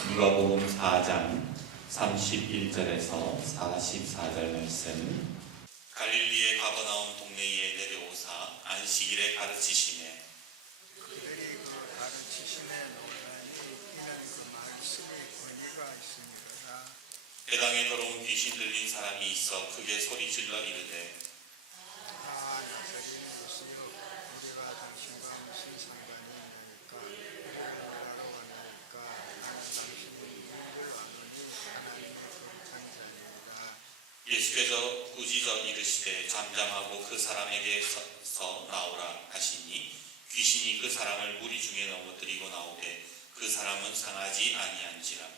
누가복음 4장 31절에서 44절 말씀. 갈릴리의 가버나움 동네에 내려오사 안식일에 가르치시매 그들이 그 가르치심에 놀라니 이는 그 말씀에 권위가 있음이로라. 회당에 더러운 귀신 들린 사람이 있어 크게 소리질러 이르되 나사렛이시여 우리가 당신과 무슨 상관이 있나이까? 우리를 뭐라고 하나이까? 나는 당신이 이를 아노니 하나님의 거룩한 자니이다. 예수께서 꾸짖어 이르시되 잠잠하고 그 사람에게서 나오라 하시니 귀신이 그 사람을 무리 중에 넘어뜨리고 나오되 그 사람은 상하지 아니한지라.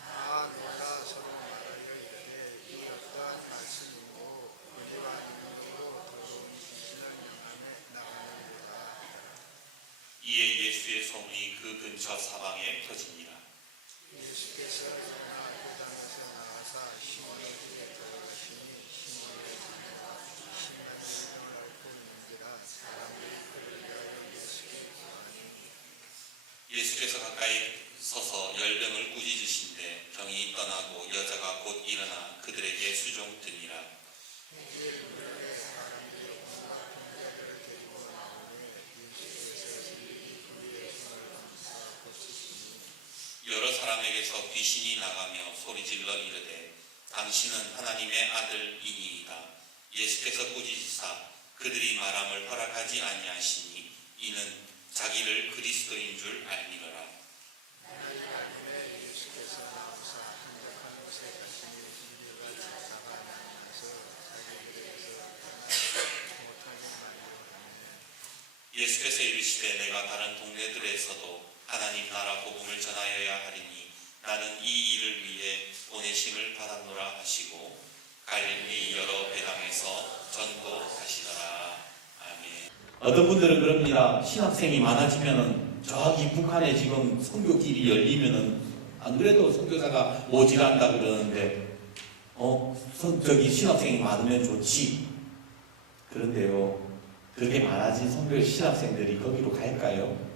누가 서로 말하여 이르되 이 어떠한 말씀이고 우리와 누구로 더러운 귀신을 명함에 나가느니라. 이에 예수의 소문이 그 근처 사방에 퍼지니라. 예수께서 일어나 그 땅에서 나가사 시몬에게 들어가시니 시몬의 심한 능력을 앓고 있는지라. 사람들이 그를 위하여 예수께 구하니 예수께서 가까이 서서 열병을 꾸짖으신데 병이 떠나고 여자가 곧 일어나 그들에게 수종드니라. 여러 사람에게서 귀신이 나가며 소리질러 이르되 당신은 하나님의 아들이니이다. 예수께서 꾸짖으사 그들이 말함을 허락하지 아니하시니 이는 자기를 그리스도인 줄 알미러라. 예수께서 나오사 한적한 곳에 가시니 인류가 집사가 나면서 자기들에게서 떠나지 못하게 말리오르니 예수께서 이르시되 내가 다른 동네들에서도 하나님 나라 복음을 전하여야 하리니 나는 이 일을 위해 보내심을 받았노라 하시고 갈릴리 여러 회당에서 전도하시더라. 아멘. 어떤 분들은 그럽니다. 신학생이 많아지면은 저기 북한에 지금 선교길이 열리면은 안 그래도 선교사가 모질한다 그러는데 저기 신학생이 많으면 좋지. 그런데요, 그렇게 많아진 선교 신학생들이 거기로 갈까요?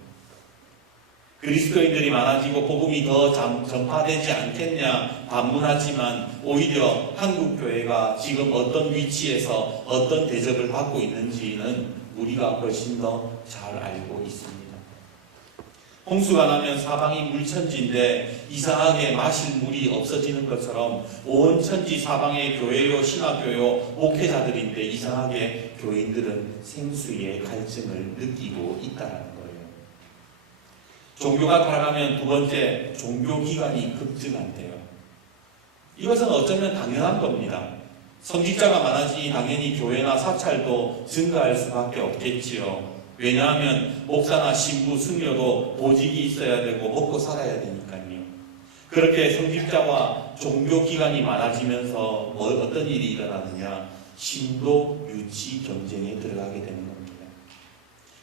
그리스도인들이 많아지고 복음이 더 전파되지 않겠냐 반문하지만 오히려 한국교회가 지금 어떤 위치에서 어떤 대접을 받고 있는지는 우리가 훨씬 더 잘 알고 있습니다. 홍수가 나면 사방이 물천지인데 이상하게 마실 물이 없어지는 것처럼 온 천지 사방에 교회요 신학교요 목회자들인데 이상하게 교인들은 생수의 갈증을 느끼고 있다는 거예요. 종교가 타락하면 두 번째, 종교기관이 급증한대요. 이것은 어쩌면 당연한 겁니다. 성직자가 많아지니 당연히 교회나 사찰도 증가할 수밖에 없겠지요. 왜냐하면 목사나 신부, 승려도 보직이 있어야 되고 먹고 살아야 되니까요. 그렇게 성직자와 종교기관이 많아지면서 어떤 일이 일어나느냐? 신도 유치 경쟁에 들어가게 되는 겁니다.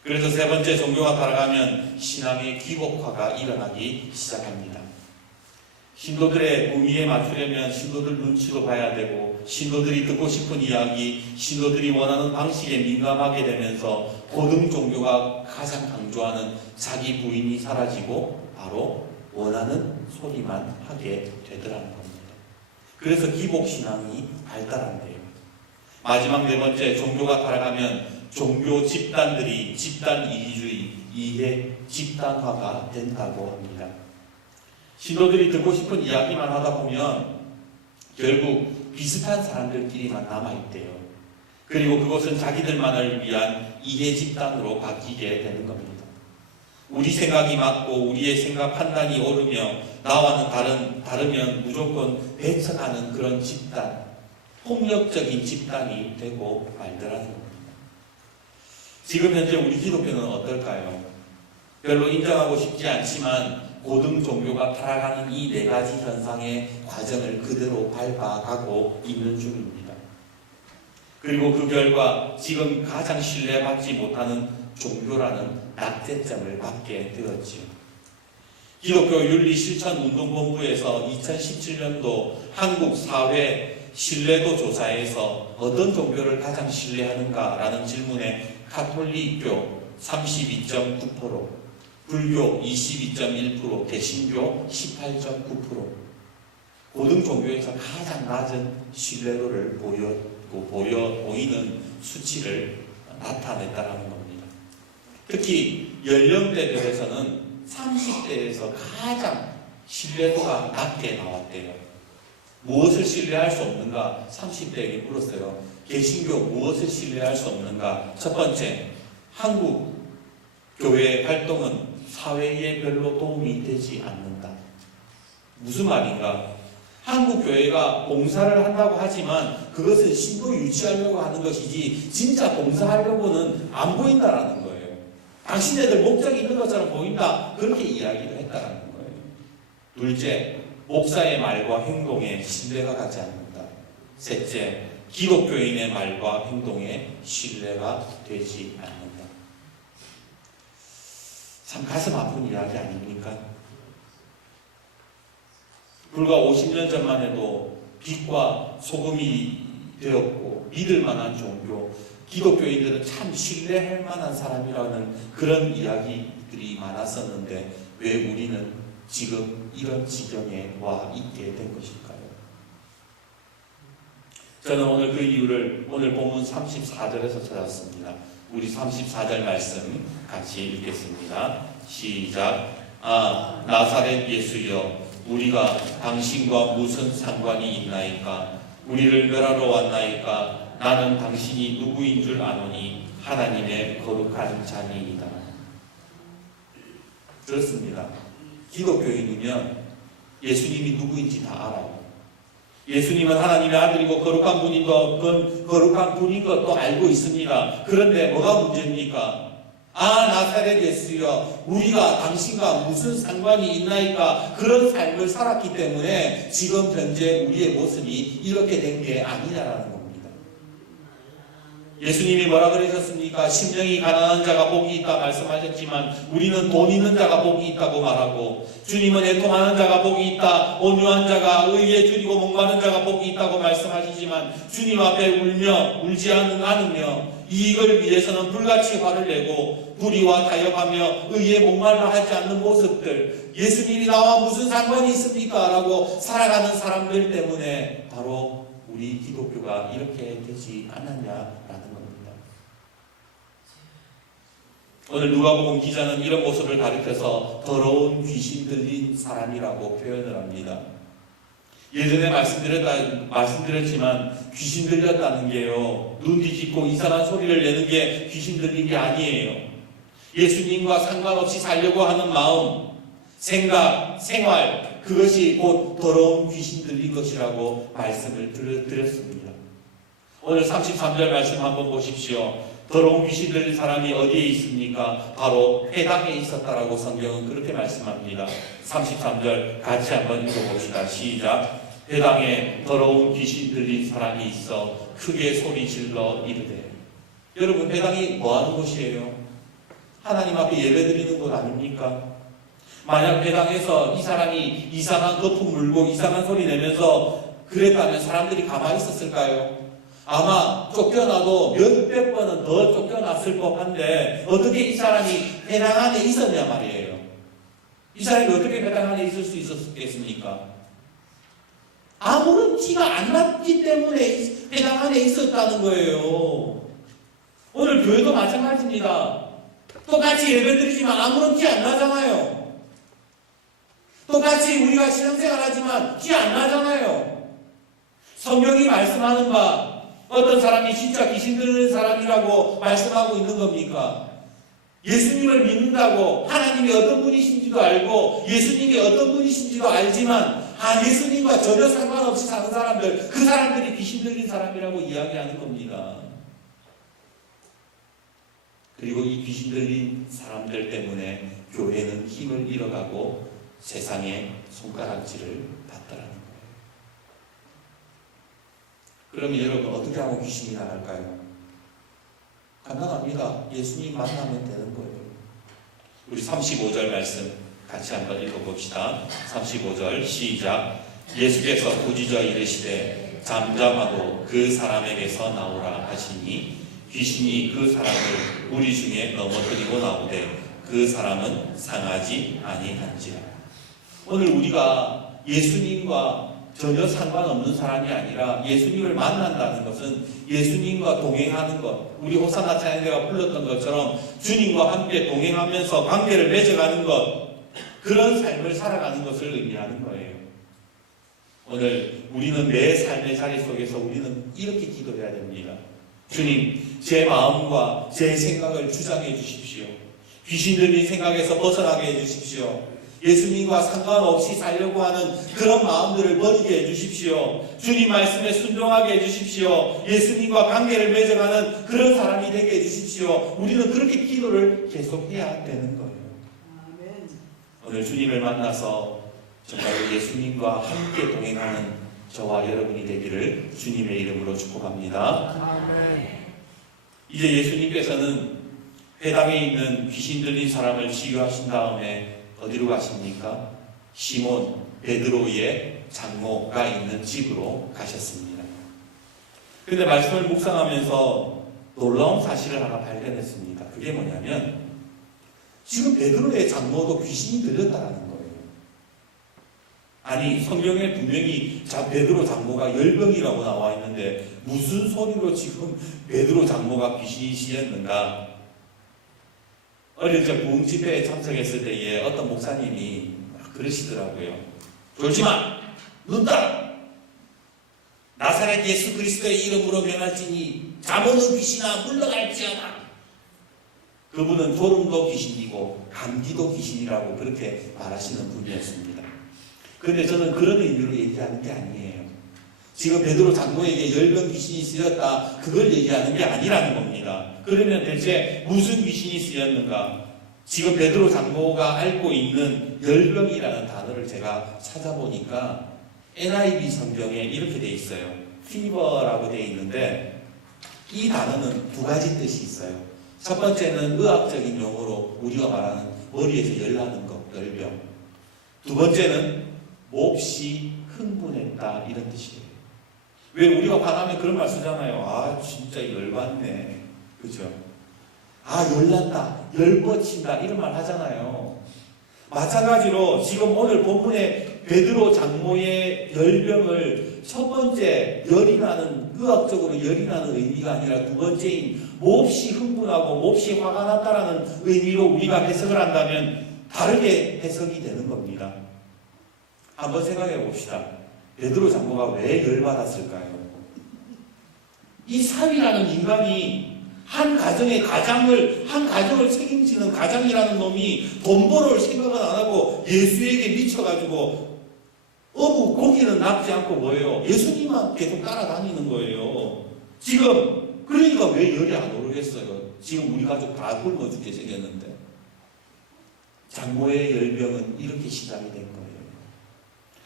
그래서 세 번째, 종교가 타락하면 신앙의 기복화가 일어나기 시작합니다. 신도들의 의미에 맞추려면 신도들 눈치도 봐야 되고 신도들이 듣고 싶은 이야기, 신도들이 원하는 방식에 민감하게 되면서 고등 종교가 가장 강조하는 자기 부인이 사라지고 바로 원하는 소리만 하게 되더라는 겁니다. 그래서 기복신앙이 발달한대요. 마지막 네 번째, 종교가 타락하면 종교 집단들이 집단 이기주의, 이해 집단화가 된다고 합니다. 신도들이 듣고 싶은 이야기만 하다 보면 결국 비슷한 사람들끼리만 남아있대요. 그리고 그것은 자기들만을 위한 이해 집단으로 바뀌게 되는 겁니다. 우리 생각이 맞고 우리의 생각 판단이 옳으며 나와는 다르면 무조건 배척하는 그런 집단, 폭력적인 집단이 되고 말더라는 겁니다. 지금 현재 우리 기독교는 어떨까요? 별로 인정하고 싶지 않지만 고등 종교가 타락하는 이 네 가지 현상의 과정을 그대로 밟아가고 있는 중입니다. 그리고 그 결과 지금 가장 신뢰받지 못하는 종교라는 낙제점을 받게 되었지요. 기독교 윤리실천운동본부에서 2017년도 한국사회 신뢰도 조사에서 어떤 종교를 가장 신뢰하는가라는 질문에 가톨릭교 32.9%, 불교 22.1%, 개신교 18.9%. 고등 종교에서 가장 낮은 신뢰도를 보이는 수치를 나타냈다는 겁니다. 특히 연령대별에서는 30대에서 가장 신뢰도가 낮게 나왔대요. 무엇을 신뢰할 수 없는가? 30대에게 물었어요. 개신교 무엇을 신뢰할 수 없는가? 첫 번째, 한국 교회 활동은 사회에 별로 도움이 되지 않는다. 무슨 말인가? 한국 교회가 봉사를 한다고 하지만 그것은 신도 유치하려고 하는 것이지 진짜 봉사하려고는 안 보인다라는 거예요. 당신네들 목적이 있는 것처럼 보인다. 그렇게 이야기를 했다라는 거예요. 둘째, 목사의 말과 행동에 신뢰가 가지 않는다. 셋째, 기독교인의 말과 행동에 신뢰가 되지 않는다. 참 가슴 아픈 이야기 아닙니까? 불과 50년 전만 해도 빛과 소금이 되었고 믿을 만한 종교, 기독교인들은 참 신뢰할 만한 사람이라는 그런 이야기들이 많았었는데 왜 우리는 지금 이런 지경에 와 있게 된 것일까요? 저는 오늘 그 이유를 오늘 본문 34절에서 찾았습니다. 우리 34절 말씀 같이 읽겠습니다. 시작. 나사렛 예수여, 우리가 당신과 무슨 상관이 있나이까? 우리를 멸하러 왔나이까? 나는 당신이 누구인 줄 아노니 하나님의 거룩한 자니이다. 그렇습니다. 기독교인이면 예수님이 누구인지 다 알아요. 예수님은 하나님의 아들이고 거룩한 분인 것도 알고 있습니다. 그런데 뭐가 문제입니까? 나사렛 예수여, 우리가 당신과 무슨 상관이 있나이까? 그런 삶을 살았기 때문에 지금 현재 우리의 모습이 이렇게 된 게 아니냐라는 겁니다. 예수님이 뭐라 그러셨습니까? 심령이 가난한 자가 복이 있다 말씀하셨지만 우리는 돈 있는 자가 복이 있다고 말하고, 주님은 애통하는 자가 복이 있다, 온유한 자가, 의에 줄이고 목마른 자가 복이 있다고 말씀하시지만 주님 앞에 울지 않으며 이익을 위해서는 불같이 화를 내고 불의와 타협하며 의에 목말라 하지 않는 모습들, 예수님이 나와 무슨 상관이 있습니까? 라고 살아가는 사람들 때문에 바로 우리 기독교가 이렇게 되지 않았냐라는 겁니다. 오늘 누가복음 기자는 이런 모습을 가리켜서 더러운 귀신 들린 사람이라고 표현을 합니다. 예전에 말씀드렸지만 귀신 들렸다는 게요, 눈 뒤집고 이상한 소리를 내는 게 귀신 들린 게 아니에요. 예수님과 상관없이 살려고 하는 마음, 생각, 생활, 그것이 곧 더러운 귀신 들린 것이라고 말씀을 드렸습니다. 오늘 33절 말씀 한번 보십시오. 더러운 귀신 들린 사람이 어디에 있습니까? 바로 회당에 있었다라고 성경은 그렇게 말씀합니다. 33절 같이 한번 읽어봅시다. 시작. 회당에 더러운 귀신 들린 사람이 있어 크게 소리 질러 이르되. 여러분, 회당이 뭐하는 곳이에요? 하나님 앞에 예배드리는 곳 아닙니까? 만약 회당에서 이 사람이 이상한 거품 물고 이상한 소리 내면서 그랬다면 사람들이 가만히 있었을까요? 아마 쫓겨나도 몇백 번은 더 쫓겨났을 법한데 어떻게 이 사람이 회당 안에 있었냐 말이에요. 이 사람이 어떻게 회당 안에 있을 수 있었겠습니까? 아무런 티가 안 났기 때문에 회당 안에 있었다는 거예요. 오늘 교회도 마찬가지입니다. 똑같이 예배드리지만 아무런 티 안 나잖아요. 똑같이 우리가 신앙생활 하지만 티 안 나잖아요. 성경이 말씀하는 바, 어떤 사람이 진짜 귀신 들리는 사람이라고 말씀하고 있는 겁니까? 예수님을 믿는다고 하나님이 어떤 분이신지도 알고 예수님이 어떤 분이신지도 알지만 예수님과 전혀 상관없이 사는 사람들, 그 사람들이 귀신 들린 사람이라고 이야기하는 겁니다. 그리고 이 귀신 들린 사람들 때문에 교회는 힘을 잃어가고 세상에 손가락질을 받더라는 거예요. 그러면 여러분, 어떻게 하면 귀신이 나갈까요? 간단합니다. 예수님 만나면 되는 거예요. 우리 35절 말씀 같이 한번 읽어봅시다. 35절 시작. 예수께서 부짖어 이르시되 잠잠하고 그 사람에게서 나오라 하시니 귀신이 그 사람을 우리 중에 넘어뜨리고 나오되 그 사람은 상하지 아니한지라. 오늘 우리가 예수님과 전혀 상관없는 사람이 아니라 예수님을 만난다는 것은 예수님과 동행하는 것, 우리 호산나 찬양대가 불렀던 것처럼 주님과 함께 동행하면서 관계를 맺어가는 것, 그런 삶을 살아가는 것을 의미하는 거예요. 오늘 우리는 매 삶의 자리 속에서 우리는 이렇게 기도해야 됩니다. 주님, 제 마음과 제 생각을 주장해 주십시오. 귀신 들린 생각에서 벗어나게 해주십시오. 예수님과 상관없이 살려고 하는 그런 마음들을 버리게 해주십시오. 주님 말씀에 순종하게 해주십시오. 예수님과 관계를 맺어가는 그런 사람이 되게 해주십시오. 우리는 그렇게 기도를 계속해야 되는 거예요. 아멘. 오늘 주님을 만나서 정말 예수님과 함께 동행하는 저와 여러분이 되기를 주님의 이름으로 축복합니다. 아멘. 이제 예수님께서는 회당에 있는 귀신 들린 사람을 치유하신 다음에 어디로 가십니까? 시몬 베드로의 장모가 있는 집으로 가셨습니다. 그런데 말씀을 묵상하면서 놀라운 사실을 하나 발견했습니다. 그게 뭐냐면 지금 베드로의 장모도 귀신이 들렸다는 거예요. 아니, 성경에 분명히 베드로 장모가 열병이라고 나와 있는데 무슨 소리로 지금 베드로 장모가 귀신이 씌었는가? 어릴 적 부흥 집회에 참석했을 때에 어떤 목사님이 막 그러시더라고요. 졸지마! 눈 떠라! 나사렛 예수 그리스도의 이름으로 명할지니 잠오는 귀신아 물러갈지어다. 그분은 졸음도 귀신이고 감기도 귀신이라고 그렇게 말하시는 분이었습니다. 그런데 저는 그런 의미로 얘기하는 게 아니에요. 지금 베드로 장로에게 열병 귀신이 쓰였다, 그걸 얘기하는 게 아니라는 겁니다. 그러면 대체 무슨 귀신이 쓰였는가? 지금 베드로 장로가 앓고 있는 열병이라는 단어를 제가 찾아보니까 NIV 성경에 이렇게 돼 있어요. fever라고 돼 있는데 이 단어는 두 가지 뜻이 있어요. 첫 번째는 의학적인 용어로 우리가 말하는 머리에서 열나는 것, 열병. 두 번째는 몹시 흥분했다, 이런 뜻이에요. 왜 우리가 화나면 그런 말 쓰잖아요. 아, 진짜 열받네. 그죠? 아, 열난다, 열뻗친다, 이런 말 하잖아요. 마찬가지로 지금 오늘 본문의 베드로 장모의 열병을 첫 번째 열이 나는, 의학적으로 열이 나는 의미가 아니라 두 번째인 몹시 흥분하고 몹시 화가 났다라는 의미로 우리가 해석을 한다면 다르게 해석이 되는 겁니다. 한번 생각해 봅시다. 베드로 장모가 왜 열받았을까요? 이 사위라는 인간이 한 가정을 책임지는 가장이라는 놈이 돈 벌어올 생각은 안 하고 예수에게 미쳐가지고 어부 고기는 납지 않고 뭐예요? 예수님만 계속 따라다니는 거예요. 지금 그러니까 왜 열이 안 오르겠어요? 지금 우리 가족 다 굶어 죽게 생겼는데. 장모의 열병은 이렇게 시작이 된 거예요.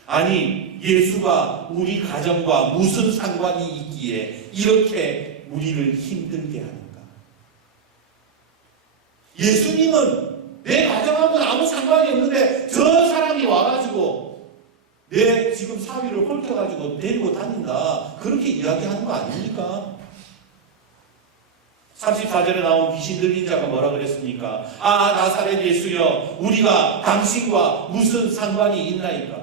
아니, 예수가 우리 가정과 무슨 상관이 있기에 이렇게 우리를 힘들게 하는가? 예수님은 내 가정하고는 아무 상관이 없는데 저 사람이 와가지고 내 지금 사위를 홀켜가지고 데리고 다닌다, 그렇게 이야기하는 거 아닙니까? 34절에 나온 귀신 들린 자가 뭐라 그랬습니까? 아, 나사렛 예수여, 우리가 당신과 무슨 상관이 있나이까?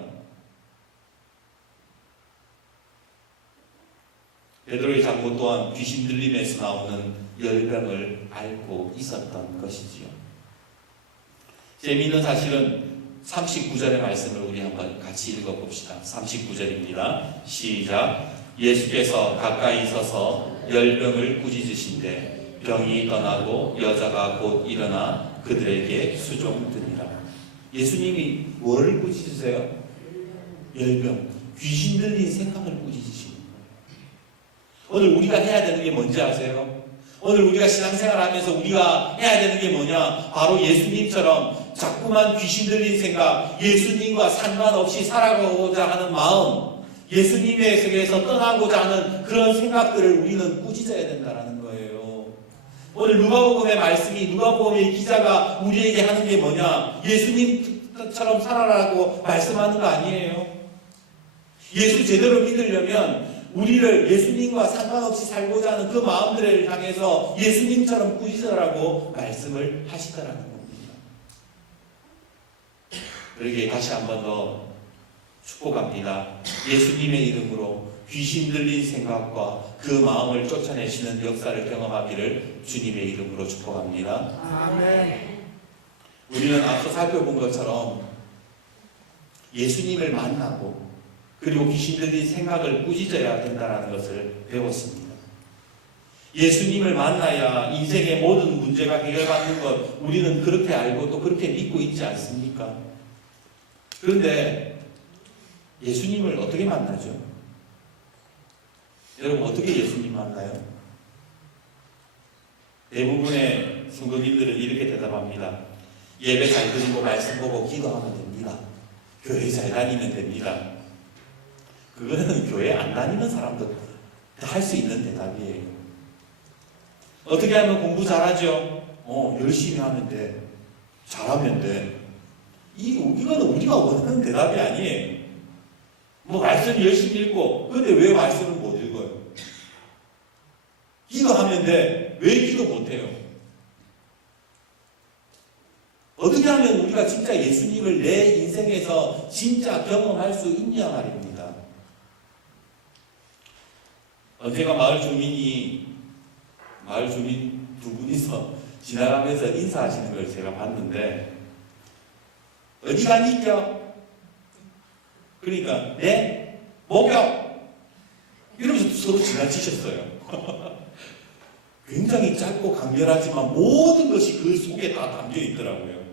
베드로의 장모 또한 귀신 들림에서 나오는 열병을 앓고 있었던 것이지요. 재미있는 사실은 39절의 말씀을 우리 한번 같이 읽어봅시다. 39절입니다. 시작. 예수께서 가까이 서서 열병을 꾸짖으신데 병이 떠나고 여자가 곧 일어나 그들에게 수종드니라. 예수님이 뭐를 꾸짖으세요? 열병, 귀신 들린 생각을 꾸짖으시는 거예요. 오늘 우리가 해야 되는 게 뭔지 아세요? 오늘 우리가 신앙생활 하면서 우리가 해야 되는 게 뭐냐? 바로 예수님처럼 자꾸만 귀신 들린 생각, 예수님과 상관없이 살아가고자 하는 마음, 예수님의 세계에서 떠나고자 하는 그런 생각들을 우리는 꾸짖어야 된다는 거예요. 오늘 누가복음의 말씀이, 누가복음의 기자가 우리에게 하는 게 뭐냐? 예수님처럼 살아라고 말씀하는 거 아니에요. 예수 제대로 믿으려면 우리를 예수님과 상관없이 살고자 하는 그 마음들을 향해서 예수님처럼 꾸짖으라고 말씀을 하시더라는 겁니다. 그러기에 다시 한 번 더 축복합니다. 예수님의 이름으로 귀신 들린 생각과 그 마음을 쫓아내시는 역사를 경험하기를 주님의 이름으로 축복합니다. 아멘. 우리는 앞서 살펴본 것처럼 예수님을 만나고 그리고 귀신 들린 생각을 꾸짖어야 된다는 것을 배웠습니다. 예수님을 만나야 인생의 모든 문제가 해결받는 것 우리는 그렇게 알고 또 그렇게 믿고 있지 않습니까? 그런데 예수님을 어떻게 만나죠? 여러분 어떻게 예수님 만나요? 대부분의 성도님들은 이렇게 대답합니다. 예배 잘 드리고 말씀 보고 기도하면 됩니다. 교회 잘 다니면 됩니다. 그거는 교회 안 다니는 사람도 다 할 수 있는 대답이에요. 어떻게 하면 공부 잘하죠? 열심히 하면 돼. 잘하면 돼. 이거는 우리가 원하는 대답이 아니에요. 말씀 열심히 읽고, 근데 왜 말씀을 못 읽어요? 기도하면 돼. 왜 기도 못해요? 어떻게 하면 우리가 진짜 예수님을 내 인생에서 진짜 경험할 수 있냐 말입니다. 언젠가 마을 주민 두 분이서 지나가면서 인사하시는 걸 제가 봤는데, 어디 가니까? 그러니까, 네? 목욕! 이러면서 서로 지나치셨어요. 굉장히 짧고 간결하지만 모든 것이 그 속에 다 담겨 있더라고요.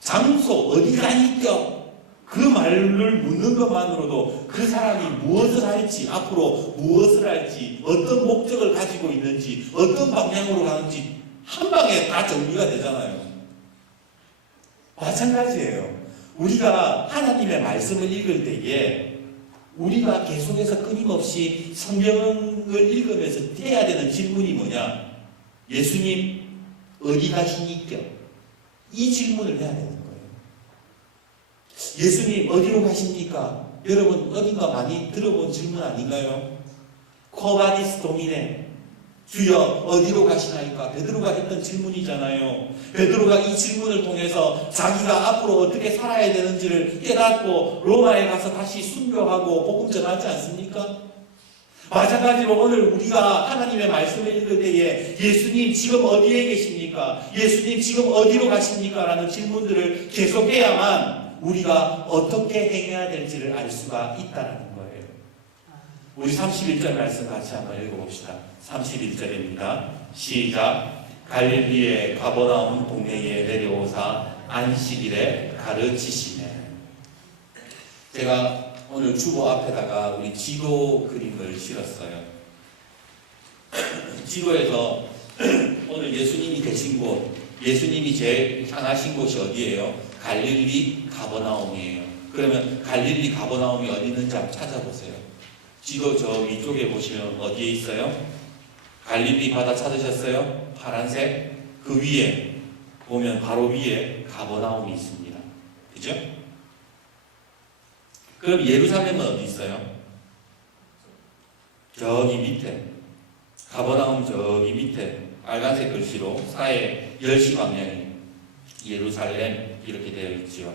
장소, 어디 가니까? 그 말을 묻는 것만으로도 그 사람이 무엇을 할지, 앞으로 무엇을 할지, 어떤 목적을 가지고 있는지, 어떤 방향으로 가는지 한 방에 다 정리가 되잖아요. 마찬가지예요. 우리가 하나님의 말씀을 읽을 때에 우리가 계속해서 끊임없이 성경을 읽으면서 해야 되는 질문이 뭐냐? 예수님 어디 가시니까? 이 질문을 해야 되는 거예요. 예수님 어디로 가십니까? 여러분 어딘가 많이 들어본 질문 아닌가요? 코바디스 도미네, 주여 어디로 가시나이까? 베드로가 했던 질문이잖아요. 베드로가 이 질문을 통해서 자기가 앞으로 어떻게 살아야 되는지를 깨닫고 로마에 가서 다시 순교하고 복음 전하지 않습니까? 마찬가지로 오늘 우리가 하나님의 말씀을 읽을 때에 예수님 지금 어디에 계십니까? 예수님 지금 어디로 가십니까? 라는 질문들을 계속해야만 우리가 어떻게 행해야 될지를 알 수가 있다는 거예요. 우리 31절 말씀 같이 한번 읽어봅시다. 31절입니다. 시작. 갈릴리의 가버나움 동네에 내려오사 안식일에 가르치시네. 제가 오늘 주보 앞에다가 우리 지도 그림을 실었어요. 지도에서 오늘 예수님이 계신 곳, 예수님이 제일 향하신 곳이 어디예요? 갈릴리 가버나움이에요. 그러면 갈릴리 가버나움이 어디 있는지 한번 찾아보세요. 지도 저 위쪽에 보시면 어디에 있어요? 갈릴리 바다 찾으셨어요? 파란색? 그 위에 보면 바로 위에 가버나움이 있습니다. 그죠? 그럼 예루살렘은 어디 있어요? 저기 밑에. 가버나움 저기 밑에 빨간색 글씨로 사해 10시 방향이 예루살렘 이렇게 되어 있죠.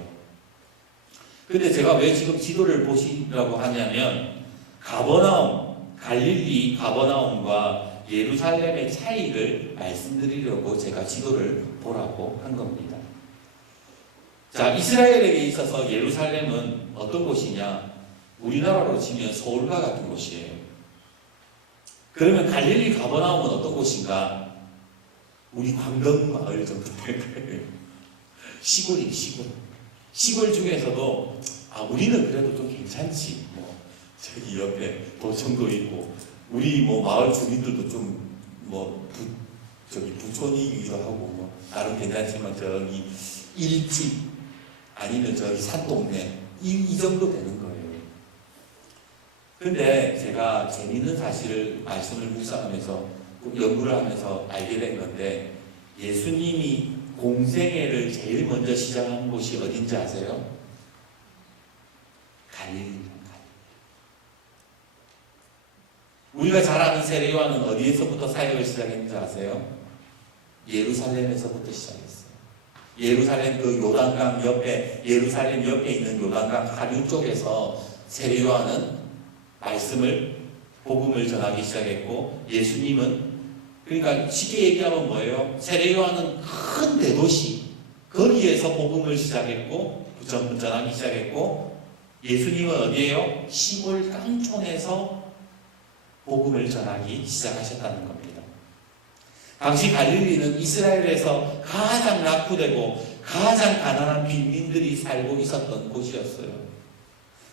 근데 제가 왜 지금 지도를 보시라고 하냐면 가버나움, 갈릴리 가버나움과 예루살렘의 차이를 말씀드리려고 제가 지도를 보라고 한 겁니다. 자, 이스라엘에게 있어서 예루살렘은 어떤 곳이냐? 우리나라로 치면 서울과 같은 곳이에요. 그러면 갈릴리 가버나움은 어떤 곳인가? 우리 광덕마을 정도 될 거예요. 시골이 시골. 시골 중에서도 우리는 그래도 좀 괜찮지. 저기 옆에 도청도 있고 우리 마을 주민들도 좀 저기 부촌이기도 하고 나름 괜찮지만 저기 일집 아니면 저기 산동네 이 정도 되는 거예요. 근데 제가 재미있는 사실을 말씀을 묵상하면서 연구를 하면서 알게 된 건데 예수님이 공생애를 제일 먼저 시작한 곳이 어딘지 아세요? 갈릴리입니다. 우리가 잘 아는 세례요한은 어디에서부터 사역을 시작했는지 아세요? 예루살렘에서부터 시작했어요. 예루살렘 그 요단강 옆에, 예루살렘 옆에 있는 요단강 하류 쪽에서 세례 요한은 말씀을, 복음을 전하기 시작했고, 예수님은, 그러니까 쉽게 얘기하면 뭐예요? 세례 요한은 큰 대도시, 거기에서 복음을 시작했고, 전하기 시작했고, 예수님은 어디에요? 시골 깡촌에서 복음을 전하기 시작하셨다는 겁니다. 당시 갈릴리는 이스라엘에서 가장 낙후되고 가장 가난한 빈민들이 살고 있었던 곳이었어요.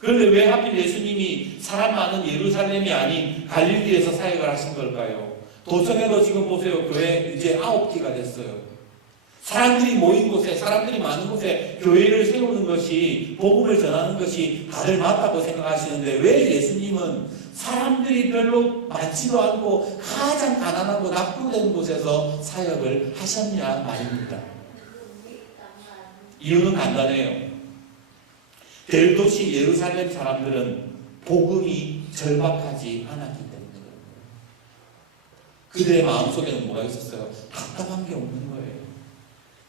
그런데 왜 하필 예수님이 사람 많은 예루살렘이 아닌 갈릴리에서 사역을 하신 걸까요? 도청에도 지금 보세요. 교회 이제 9기가 됐어요. 사람들이 모인 곳에, 사람들이 많은 곳에 교회를 세우는 것이, 복음을 전하는 것이 다들 맞다고 생각하시는데, 왜 예수님은 사람들이 별로 많지도 않고 가장 가난하고 낙후된 곳에서 사역을 하셨냐 말입니다. 이유는 간단해요. 대도시 예루살렘 사람들은 복음이 절박하지 않았기 때문에 그들의 마음속에는 뭐가 있었어요? 답답한 게 없는 거예요.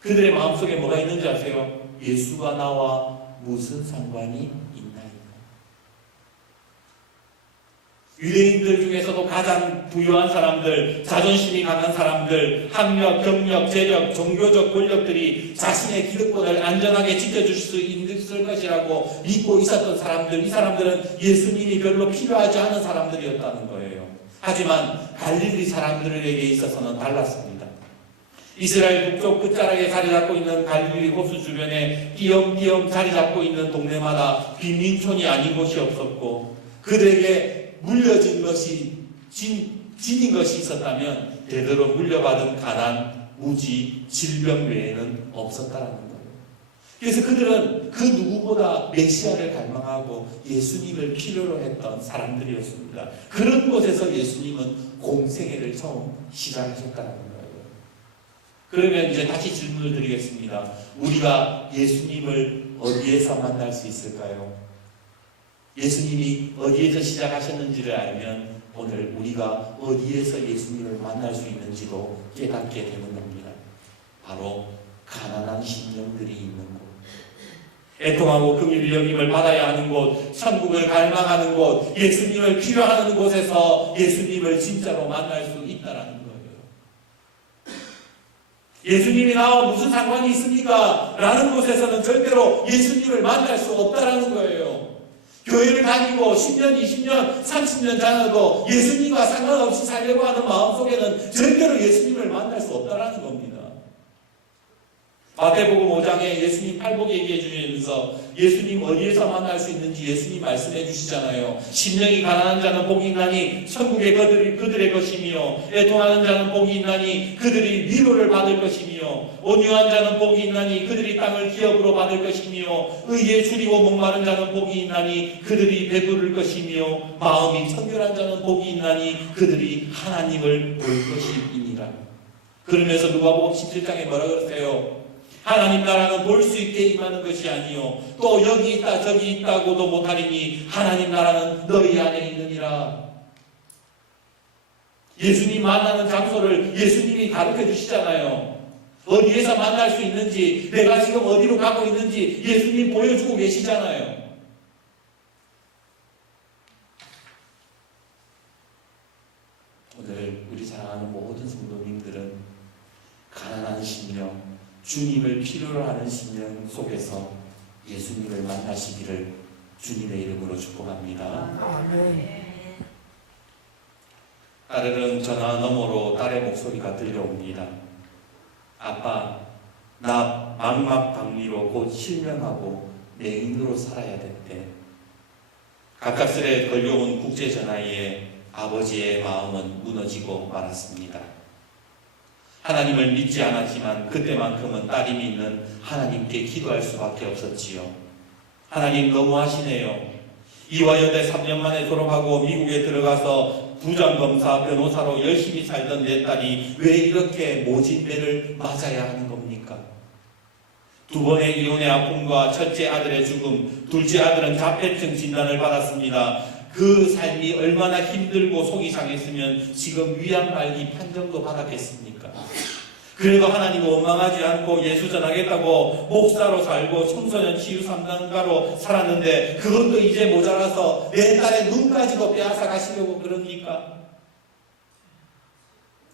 그들의 마음속에 뭐가 있는지 아세요? 예수가 나와 무슨 상관이 있나이까? 유대인들 중에서도 가장 부유한 사람들, 자존심이 강한 사람들, 학력, 경력, 재력, 종교적 권력들이 자신의 기득권을 안전하게 지켜줄 수 있을 것이라고 믿고 있었던 사람들, 이 사람들은 예수님이 별로 필요하지 않은 사람들이었다는 거예요. 하지만 갈릴리 사람들에게 있어서는 달랐습니다. 이스라엘 북쪽 끝자락에 자리 잡고 있는 갈릴리 호수 주변에 띄엄띄엄 자리 잡고 있는 동네마다 빈민촌이 아닌 곳이 없었고, 그들에게 물려진 것이 진인 것이 있었다면 대대로 물려받은 가난, 무지, 질병 외에는 없었다라는 거예요. 그래서 그들은 그 누구보다 메시아를 갈망하고 예수님을 필요로 했던 사람들이었습니다. 그런 곳에서 예수님은 공생애를 처음 시작하셨다는 거예요. 그러면 이제 다시 질문을 드리겠습니다. 우리가 예수님을 어디에서 만날 수 있을까요? 예수님이 어디에서 시작하셨는지를 알면 오늘 우리가 어디에서 예수님을 만날 수 있는지도 깨닫게 되는 겁니다. 바로 가난한 심령들이 있는 곳, 애통하고 긍휼 여김을 받아야 하는 곳, 천국을 갈망하는 곳, 예수님을 필요하는 곳에서 예수님을 진짜로 만날 수 있다라는 거예요. 예수님이 나와 무슨 상관이 있습니까? 라는 곳에서는 절대로 예수님을 만날 수 없다라는 거예요. 교회를 다니고 10년, 20년, 30년 다녀도 예수님과 상관없이 살려고 하는 마음속에는 절대로 예수님을 만날 수 없다라는 겁니다. 마태복음 5장에 예수님 팔복 얘기해 주면서 예수님 어디에서 만날 수 있는지 예수님 말씀해 주시잖아요. 심령이 가난한 자는 복이 있나니 천국의 그들의 것이며, 애통하는 자는 복이 있나니 그들이 위로를 받을 것이며, 온유한 자는 복이 있나니 그들이 땅을 기업으로 받을 것이며, 의에 줄이고 목마른 자는 복이 있나니 그들이 배부를 것이며, 마음이 청결한 자는 복이 있나니 그들이 하나님을 볼 것이니라. 그러면서 누가복음 17장에 뭐라 그러세요? 하나님 나라는 볼 수 있게 임하는 것이 아니요 또 여기 있다 저기 있다고도 못하리니 하나님 나라는 너희 안에 있느니라. 예수님 만나는 장소를 예수님이 가르쳐 주시잖아요. 어디에서 만날 수 있는지, 내가 지금 어디로 가고 있는지 예수님 보여주고 계시잖아요. 오늘 우리 사랑하는 모든 성도님들은 가난한 심령, 주님을 필요로 하는 심령 속에서 예수님을 만나시기를 주님의 이름으로 축복합니다. 딸은 전화 너머로 딸의 목소리가 들려옵니다. 아빠, 나 망막박리로 곧 실명하고 맹인으로 살아야 됐대. 갑작스레 걸려온 국제전화에 아버지의 마음은 무너지고 말았습니다. 하나님을 믿지 않았지만 그때만큼은 딸이 믿는 하나님께 기도할 수밖에 없었지요. 하나님 너무하시네요. 이화여대 3년 만에 졸업하고 미국에 들어가서 부장검사, 변호사로 열심히 살던 내 딸이 왜 이렇게 모진 배를 맞아야 하는 겁니까? 두 번의 이혼의 아픔과 첫째 아들의 죽음, 둘째 아들은 자폐증 진단을 받았습니다. 그 삶이 얼마나 힘들고 속이 상했으면 지금 위안말기 판정도 받았겠습니까? 그래도 하나님을 원망하지 않고 예수 전하겠다고 목사로 살고 청소년 치유 상담가로 살았는데 그것도 이제 모자라서 내 딸의 눈까지도 빼앗아 가시려고 그럽니까?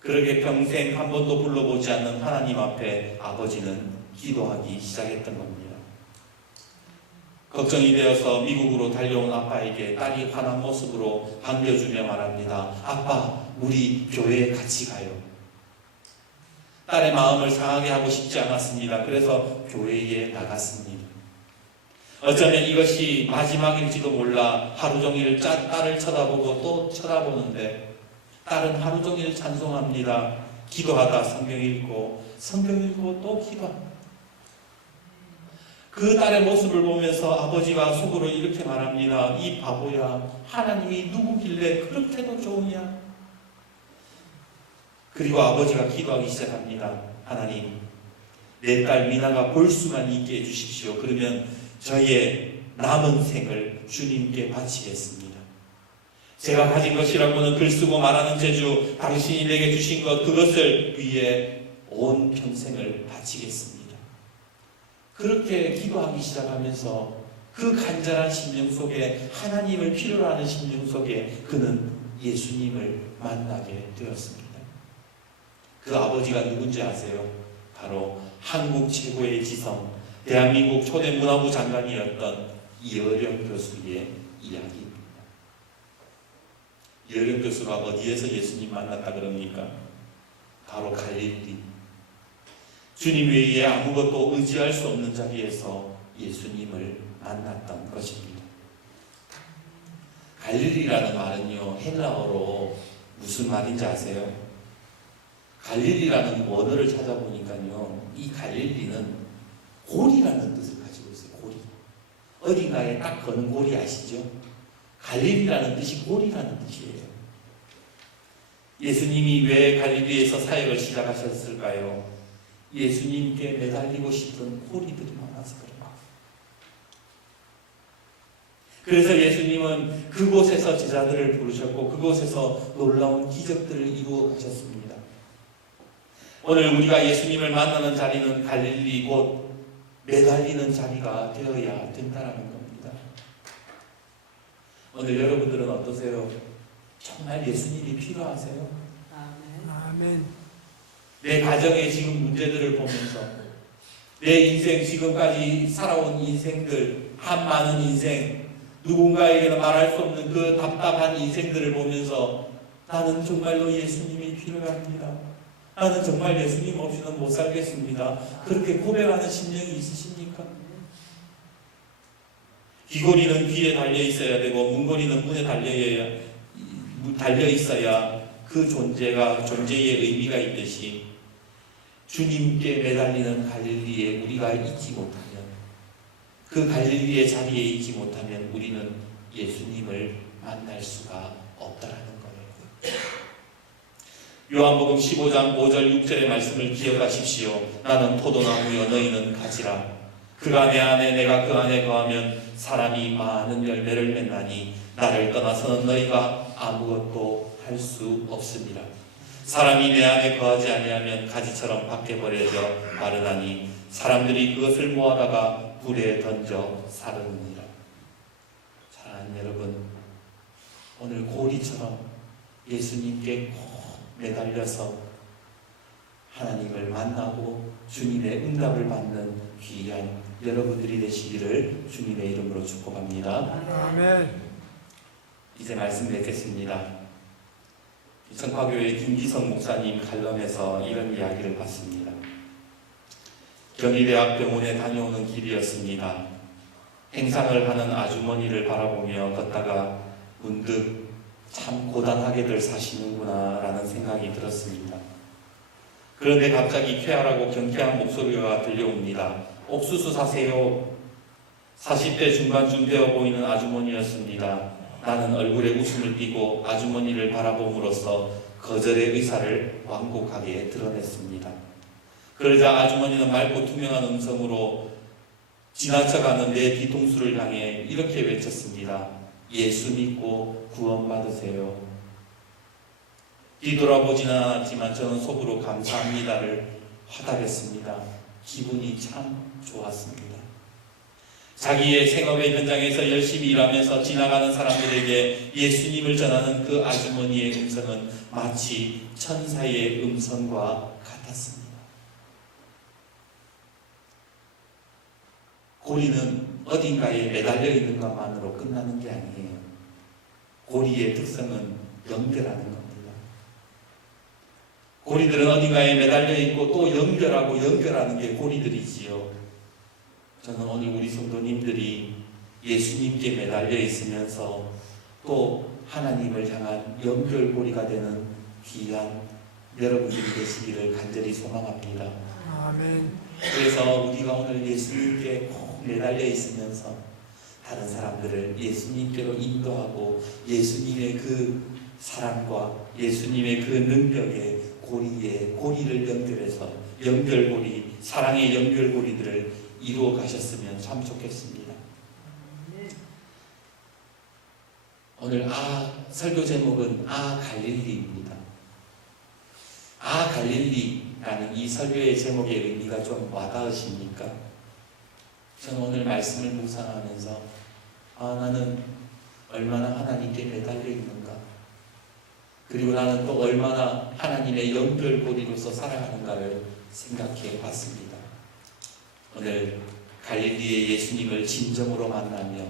그렇게 평생 한 번도 불러보지 않는 하나님 앞에 아버지는 기도하기 시작했던 겁니다. 걱정이 되어서 미국으로 달려온 아빠에게 딸이 화난 모습으로 반겨주며 말합니다. 아빠, 우리 교회에 같이 가요. 딸의 마음을 상하게 하고 싶지 않았습니다. 그래서 교회에 나갔습니다. 어쩌면 이것이 마지막일지도 몰라 하루 종일 딸을 쳐다보고 또 쳐다보는데 딸은 하루 종일 찬송합니다. 기도하다 성경 읽고 또 기도합니다. 그 딸의 모습을 보면서 아버지가 속으로 이렇게 말합니다. 이 바보야, 하나님이 누구길래 그렇게도 좋으냐? 그리고 아버지가 기도하기 시작합니다. 하나님, 내 딸 미나가 볼 수만 있게 해주십시오. 그러면 저의 남은 생을 주님께 바치겠습니다. 제가 가진 것이라고는 글쓰고 말하는 재주, 당신이 내게 주신 것, 그것을 위해 온 평생을 바치겠습니다. 그렇게 기도하기 시작하면서 그 간절한 심령 속에, 하나님을 필요로 하는 심령 속에 그는 예수님을 만나게 되었습니다. 그 아버지가 누군지 아세요? 바로 한국 최고의 지성, 대한민국 초대 문화부 장관이었던 이어령 교수의 이야기입니다. 이어령 교수가 어디에서 예수님 만났다 그럽니까? 바로 갈릴리. 주님 외에 아무것도 의지할 수 없는 자리에서 예수님을 만났던 것입니다. 갈릴리라는 말은요, 헬라어로 무슨 말인지 아세요? 갈릴리라는 원어를 찾아보니까요, 이 갈릴리는 골이라는 뜻을 가지고 있어요. 골이. 어딘가에 딱 거는 골이 아시죠? 갈릴리라는 뜻이 골이라는 뜻이에요. 예수님이 왜 갈릴리에서 사역을 시작하셨을까요? 예수님께 매달리고 싶은 고리들이 많아서 그래요. 그래서 예수님은 그곳에서 제자들을 부르셨고 그곳에서 놀라운 기적들을 이루어 가셨습니다. 오늘 우리가 예수님을 만나는 자리는 갈릴리 곧 매달리는 자리가 되어야 된다는 겁니다. 오늘 여러분들은 어떠세요? 정말 예수님이 필요하세요? 아멘. 내 가정의 지금 문제들을 보면서 내 인생, 지금까지 살아온 인생들, 한 많은 인생, 누군가에게는 말할 수 없는 그 답답한 인생들을 보면서 나는 정말로 예수님이 필요합니다. 나는 정말 예수님 없이는 못 살겠습니다. 그렇게 고백하는 심령이 있으십니까? 귀고리는 귀에 달려 있어야 되고 문고리는 문에 달려 있어야 그 존재의 의미가 있듯이 주님께 매달리는 갈릴리에 우리가 있지 못하면, 그 갈릴리의 자리에 있지 못하면 우리는 예수님을 만날 수가 없다라는 거예요. 요한복음 15장 5절 6절의 말씀을 기억하십시오. 나는 포도나무여 너희는 가지라. 그가 내 안에 내가 그 안에 거하면 사람이 많은 열매를 맺나니 나를 떠나서는 너희가 아무것도 할 수 없습니다. 사람이 내 안에 거하지 아니하면 가지처럼 밖에 버려져 마르나니 사람들이 그것을 모아다가 불에 던져 사르느니라. 사랑하는 여러분, 오늘 고리처럼 예수님께 꼭 매달려서 하나님을 만나고 주님의 응답을 받는 귀한 여러분들이 되시기를 주님의 이름으로 축복합니다. 아멘. 이제 말씀 뵙겠습니다. 성파교회 김기성 목사님 칼럼에서 이런 이야기를 봤습니다. 경희대학병원에 다녀오는 길이었습니다. 행상을 하는 아주머니를 바라보며 걷다가 문득 참 고단하게들 사시는구나 라는 생각이 들었습니다. 그런데 갑자기 쾌활하고 경쾌한 목소리가 들려옵니다. 옥수수 사세요. 40대 중반쯤 되어 보이는 아주머니였습니다. 나는 얼굴에 웃음을 띠고 아주머니를 바라봄으로써 거절의 의사를 완곡하게 드러냈습니다. 그러자 아주머니는 맑고 투명한 음성으로 지나쳐가는 내 뒤통수를 향해 이렇게 외쳤습니다. 예수 믿고 구원받으세요. 뒤돌아보지는 않았지만 저는 속으로 감사합니다를 화답했습니다. 기분이 참 좋았습니다. 자기의 생업의 현장에서 열심히 일하면서 지나가는 사람들에게 예수님을 전하는 그 아주머니의 음성은 마치 천사의 음성과 같았습니다. 고리는 어딘가에 매달려 있는 것만으로 끝나는 게 아니에요. 고리의 특성은 연결하는 겁니다. 고리들은 어딘가에 매달려 있고 또 연결하고 연결하는 게 고리들이지요. 저는 오늘 우리 성도님들이 예수님께 매달려 있으면서 또 하나님을 향한 연결고리가 되는 귀한 여러분들이 되시기를 간절히 소망합니다. 아멘. 그래서 우리가 오늘 예수님께 꼭 매달려 있으면서 다른 사람들을 예수님께로 인도하고 예수님의 그 사랑과 예수님의 그 능력의 고리에 고리를 연결해서 연결고리, 사랑의 연결고리들을 이루어 가셨으면 참 좋겠습니다. 오늘 설교 제목은 갈릴리입니다. 갈릴리라는 이 설교의 제목의 의미가 좀 와닿으십니까? 저는 오늘 말씀을 묵상하면서 나는 얼마나 하나님께 매달려 있는가, 그리고 나는 또 얼마나 하나님의 연결고리로서 살아가는가를 생각해 봤습니다. 오늘 갈릴리의 예수님을 진정으로 만나며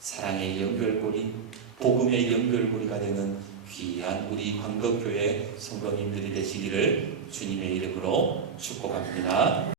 사랑의 연결고리, 복음의 연결고리가 되는 귀한 우리 광덕교회 성도님들이 되시기를 주님의 이름으로 축복합니다.